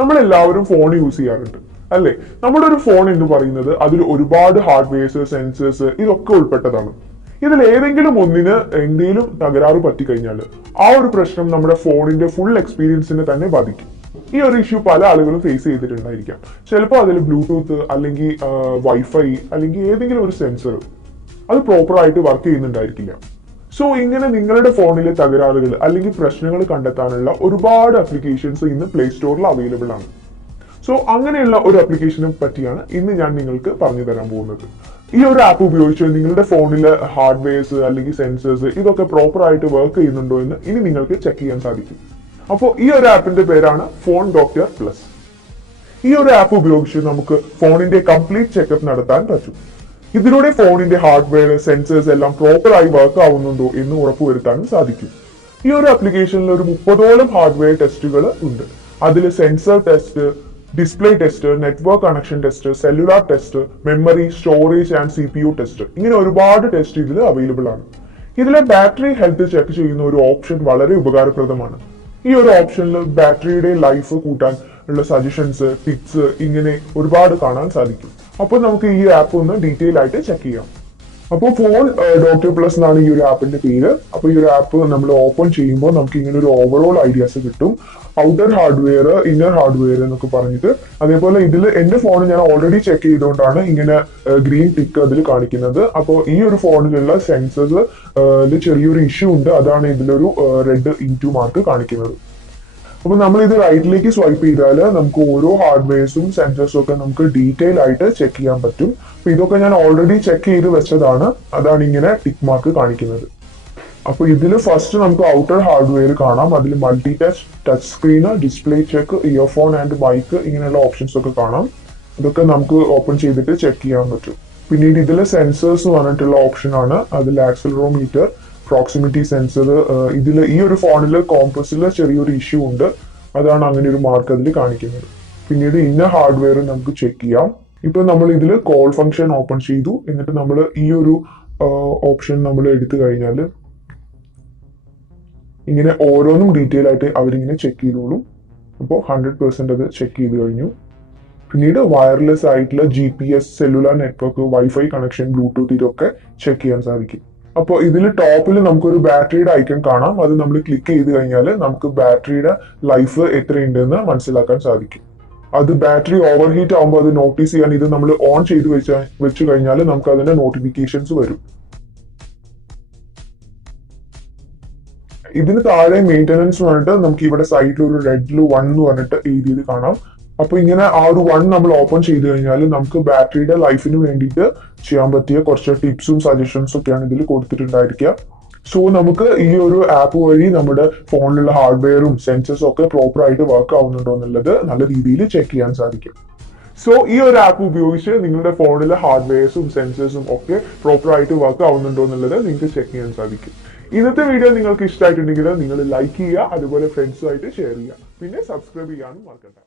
നമ്മളെല്ലാവരും phone use ചെയ്യാറുണ്ട് അല്ലേ? നമ്മുടെ ഒരു ഫോൺ എന്ന് പറയുന്നത് അതിൽ ഒരുപാട് ഹാർഡ്വെയർസ്, സെൻസേഴ്സ് ഇതൊക്കെ ഉൾപ്പെട്ടതാണ്. ഇതിൽ ഏതെങ്കിലും ഒന്നിന് എന്തെങ്കിലും തകരാറ് പറ്റിക്കഴിഞ്ഞാൽ ആ ഒരു പ്രശ്നം നമ്മുടെ ഫോണിന്റെ ഫുൾ എക്സ്പീരിയൻസിനെ തന്നെ ബാധിക്കും. ഈ ഒരു ഇഷ്യൂ പല ആളുകളും ഫേസ് ചെയ്തിട്ടുണ്ടായിരിക്കാം. ചിലപ്പോൾ അതിൽ ബ്ലൂടൂത്ത് അല്ലെങ്കിൽ വൈഫൈ അല്ലെങ്കിൽ ഏതെങ്കിലും ഒരു സെൻസർ അത് പ്രോപ്പർ ആയിട്ട് വർക്ക് ചെയ്യുന്നുണ്ടായിരിക്കില്ല. സോ ഇങ്ങനെ നിങ്ങളുടെ ഫോണിലെ തകരാറുകൾ അല്ലെങ്കിൽ പ്രശ്നങ്ങൾ കണ്ടെത്താനുള്ള ഒരുപാട് ആപ്ലിക്കേഷൻസ് ഇന്ന് പ്ലേ സ്റ്റോറിൽ അവൈലബിൾ ആണ്. സോ അങ്ങനെയുള്ള ഒരു ആപ്ലിക്കേഷനെ പറ്റിയാണ് ഇന്ന് ഞാൻ നിങ്ങൾക്ക് പറഞ്ഞു തരാൻ പോകുന്നത്. ഈ ഒരു ആപ്പ് ഉപയോഗിച്ച് നിങ്ങളുടെ ഫോണിലെ ഹാർഡ്വെയർസ് അല്ലെങ്കിൽ സെൻസേഴ്സ് ഇതൊക്കെ പ്രോപ്പർ ആയിട്ട് വർക്ക് ചെയ്യുന്നുണ്ടോ എന്ന് ഇനി നിങ്ങൾക്ക് ചെക്ക് ചെയ്യാൻ സാധിക്കും. അപ്പോൾ ഈ ഒരു ആപ്പിന്റെ പേരാണ് ഫോൺ ഡോക്ടർ പ്ലസ്. ഈ ഒരു ആപ്പ് ഉപയോഗിച്ച് നമുക്ക് ഫോണിന്റെ കംപ്ലീറ്റ് ചെക്കപ്പ് നടത്താൻ പറ്റും. ഇതിലൂടെ ഫോണിന്റെ ഹാർഡ്വെയർ, സെൻസേഴ്സ് എല്ലാം പ്രോപ്പറായി വർക്ക് ആവുന്നുണ്ടോ എന്ന് ഉറപ്പുവരുത്താനും സാധിക്കും. ഈ ഒരു ആപ്ലിക്കേഷനിൽ ഒരു 30ഓളം ഹാർഡ്വെയർ ടെസ്റ്റുകൾ ഉണ്ട്. അതിൽ sensor test, display test, network connection test, cellular test, memory, storage and CPU test, ഇങ്ങനെ ഒരുപാട് ടെസ്റ്റ് ഇതിൽ അവൈലബിൾ ആണ്. ഇതിലെ ബാറ്ററി ഹെൽത്ത് ചെക്ക് ചെയ്യുന്ന ഒരു ഓപ്ഷൻ വളരെ ഉപകാരപ്രദമാണ്. ഈ ഒരു ഓപ്ഷനിൽ ബാറ്ററിയുടെ ലൈഫ് കൂട്ടാൻ ഉള്ള സജഷൻസ്, ടിപ്സ് ഇങ്ങനെ ഒരുപാട് കാണാൻ സാധിക്കും. അപ്പോൾ നമുക്ക് ഈ ആപ്പ് ഒന്ന് ഡീറ്റെയിൽ ആയിട്ട് ചെക്ക് ചെയ്യാം. അപ്പോൾ ഫോൺ ഡോക്ടർ പ്ലസ് എന്നാണ് ഈ ഒരു ആപ്പിന്റെ പേര്. അപ്പോൾ ഈ ഒരു ആപ്പ് നമ്മൾ ഓപ്പൺ ചെയ്യുമ്പോൾ നമുക്ക് ഇങ്ങനെ ഒരു ഓവറോൾ ഐഡിയാസ് കിട്ടും. ഔട്ടർ ഹാർഡ്വെയർ, ഇന്നർ ഹാർഡ്വെയർ എന്നൊക്കെ പറഞ്ഞിട്ട്. അതേപോലെ ഇതിൽ എന്റെ ഫോൺ ഞാൻ ഓൾറെഡി ചെക്ക് ചെയ്തുകൊണ്ടാണ് ഇങ്ങനെ ഗ്രീൻ ടിക്ക് അതിൽ കാണിക്കുന്നത്. അപ്പോൾ ഈ ഒരു ഫോണിലുള്ള സെൻസേഴ്സ് ചെറിയൊരു ഇഷ്യൂ ഉണ്ട്, അതാണ് ഇതിലൊരു റെഡ് ഇൻടു മാർക്ക് കാണിക്കുന്നത്. അപ്പൊ നമ്മൾ ഇത് റൈറ്റിലേക്ക് സ്വൈപ്പ് ചെയ്താൽ നമുക്ക് ഓരോ ഹാർഡ്വെയർസും സെൻസേഴ്സും ഒക്കെ നമുക്ക് ഡീറ്റെയിൽ ആയിട്ട് ചെക്ക് ചെയ്യാൻ പറ്റും. അപ്പൊ ഇതൊക്കെ ഞാൻ ഓൾറെഡി ചെക്ക് ചെയ്ത് വെച്ചതാണ്, അതാണ് ഇങ്ങനെ ടിക്ക് മാർക്ക് കാണിക്കുന്നത്. അപ്പൊ ഇതിൽ ഫസ്റ്റ് നമുക്ക് ഔട്ടർ ഹാർഡ്വെയർ കാണാം. അതിൽ multi touch screen, display check, earphone and mic ഇങ്ങനെയുള്ള ഓപ്ഷൻസ് ഒക്കെ കാണാം. ഇതൊക്കെ നമുക്ക് ഓപ്പൺ ചെയ്തിട്ട് ചെക്ക് ചെയ്യാൻ പറ്റും. പിന്നീട് ഇതിൽ സെൻസേഴ്സ് പറഞ്ഞിട്ടുള്ള ഓപ്ഷൻ ആണ്. അതിൽ ആക്സിലറോമീറ്റർ, പ്രോക്സിമിറ്റി സെൻസർ. ഇതിൽ ഈ ഒരു ഫോണിൽ കോമ്പസിൽ ചെറിയൊരു ഇഷ്യൂ ഉണ്ട്, അതാണ് അങ്ങനെ ഒരു മാർക്ക് അതിൽ കാണിക്കുന്നത്. പിന്നീട് ഇന്ന ഹാർഡ്വെയർ നമുക്ക് ചെക്ക് ചെയ്യാം. ഇപ്പൊ നമ്മൾ ഇതിൽ കോൾ ഫംഗ്ഷൻ ഓപ്പൺ ചെയ്തു. എന്നിട്ട് നമ്മൾ ഈ ഒരു ഓപ്ഷൻ നമ്മൾ എടുത്തു കഴിഞ്ഞാൽ ഇങ്ങനെ ഓരോന്നും ഡീറ്റെയിൽ ആയിട്ട് അവരിങ്ങനെ ചെക്ക് ചെയ്തോളും. അപ്പോൾ 100% അത് ചെക്ക് ചെയ്ത് കഴിഞ്ഞു. പിന്നീട് വയർലെസ് ആയിട്ടുള്ള GPS, cellular network, wifi connection, Bluetooth ഇതൊക്കെ ചെക്ക് ചെയ്യാൻ സാധിക്കും. അപ്പോൾ ഇതിൽ ടോപ്പിൽ നമുക്കൊരു ബാറ്ററിയുടെ ഐക്കൺ കാണാം. അത് നമ്മൾ ക്ലിക്ക് ചെയ്ത് കഴിഞ്ഞാൽ നമുക്ക് ബാറ്ററിയുടെ ലൈഫ് എത്രയുണ്ടെന്ന് മനസ്സിലാക്കാൻ സാധിക്കും. അത് ബാറ്ററി ഓവർ ഹീറ്റ് ആകുമ്പോൾ അത് നോട്ടീസ് ചെയ്യാൻ ഇത് നമ്മൾ ഓൺ ചെയ്ത് വെച്ച് കഴിഞ്ഞാൽ നമുക്ക് അതിന്റെ നോട്ടിഫിക്കേഷൻസ് വരും. ഇതിന് താഴെ മെയിൻ്റനൻസ് പറഞ്ഞിട്ട് നമുക്ക് ഇവിടെ സൈഡിൽ ഒരു റെഡിൽ 1 എന്ന് പറഞ്ഞിട്ട് എഴുതിയത് കാണാം. അപ്പൊ ഇങ്ങനെ ആ ഒരു 1 നമ്മൾ ഓപ്പൺ ചെയ്ത് കഴിഞ്ഞാൽ നമുക്ക് ബാറ്ററിയുടെ ലൈഫിന് വേണ്ടിയിട്ട് ചെയ്യാൻ പറ്റിയ കുറച്ച് ടിപ്സും സജഷൻസും ഒക്കെയാണ് ഇതിൽ കൊടുത്തിട്ടുണ്ടായിരിക്കുക. സോ നമുക്ക് ഈ ഒരു ആപ്പ് വഴി നമ്മുടെ ഫോണിലുള്ള ഹാർഡ്വെയറും സെൻസേഴ്സും ഒക്കെ പ്രോപ്പർ ആയിട്ട് വർക്ക് ആവുന്നുണ്ടോ എന്നുള്ളത് നല്ല രീതിയിൽ ചെക്ക് ചെയ്യാൻ സാധിക്കും. സോ ഈ ഒരു ആപ്പ് ഉപയോഗിച്ച് നിങ്ങളുടെ ഫോണിലെ ഹാർഡ്വെയർസും സെൻസേഴ്സും ഒക്കെ പ്രോപ്പർ ആയിട്ട് വർക്ക് ആവുന്നുണ്ടോ എന്നുള്ളത് നിങ്ങൾക്ക് ചെക്ക് ചെയ്യാൻ സാധിക്കും. ഇന്നത്തെ വീഡിയോ നിങ്ങൾക്ക് ഇഷ്ടമായിട്ടുണ്ടെങ്കിൽ നിങ്ങൾ ലൈക്ക് ചെയ്യുക, അതുപോലെ ഫ്രണ്ട്സുമായിട്ട് ഷെയർ ചെയ്യുക, പിന്നെ സബ്സ്ക്രൈബ് ചെയ്യാനും മറക്കണ്ട.